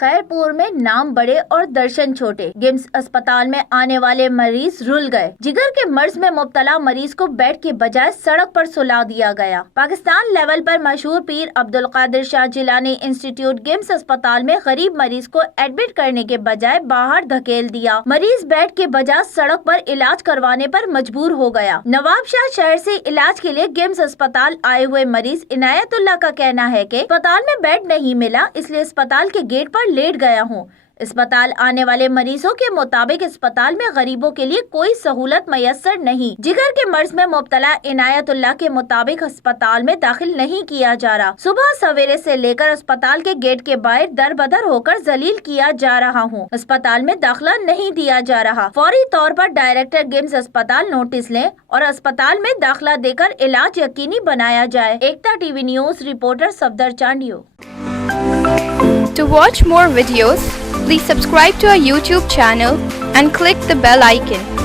خیرپور میں نام بڑے اور درشن چھوٹے، گمس اسپتال میں آنے والے مریض رل گئے۔ جگر کے مرض میں مبتلا مریض کو بیڈ کے بجائے سڑک پر سلا دیا گیا۔ پاکستان لیول پر مشہور پیر عبدالقادر شاہ جیلانی انسٹیٹیوٹ گمس اسپتال میں غریب مریض کو ایڈمٹ کرنے کے بجائے باہر دھکیل دیا۔ مریض بیڈ کے بجائے سڑک پر علاج کروانے پر مجبور ہو گیا۔ نواب شاہ شہر سے علاج کے لیے گمس اسپتال آئے ہوئے مریض عنایت اللہ کا کہنا ہے کہ اسپتال میں بیڈ نہیں ملا، اس لیے اسپتال کے گیٹ پر لیٹ گیا ہوں۔ اسپتال آنے والے مریضوں کے مطابق اسپتال میں غریبوں کے لیے کوئی سہولت میسر نہیں۔ جگر کے مرض میں مبتلا عنایت اللہ کے مطابق اسپتال میں داخل نہیں کیا جا رہا۔ صبح سویرے سے لے کر اسپتال کے گیٹ کے باہر در بدر ہو کر ذلیل کیا جا رہا ہوں۔ اسپتال میں داخلہ نہیں دیا جا رہا۔ فوری طور پر ڈائریکٹر گمس اسپتال نوٹس لیں اور اسپتال میں داخلہ دے کر علاج یقینی بنایا جائے۔ Ekta T V news reporter Safdar Chandio. To watch more videos, please subscribe to our YouTube channel and click the bell icon.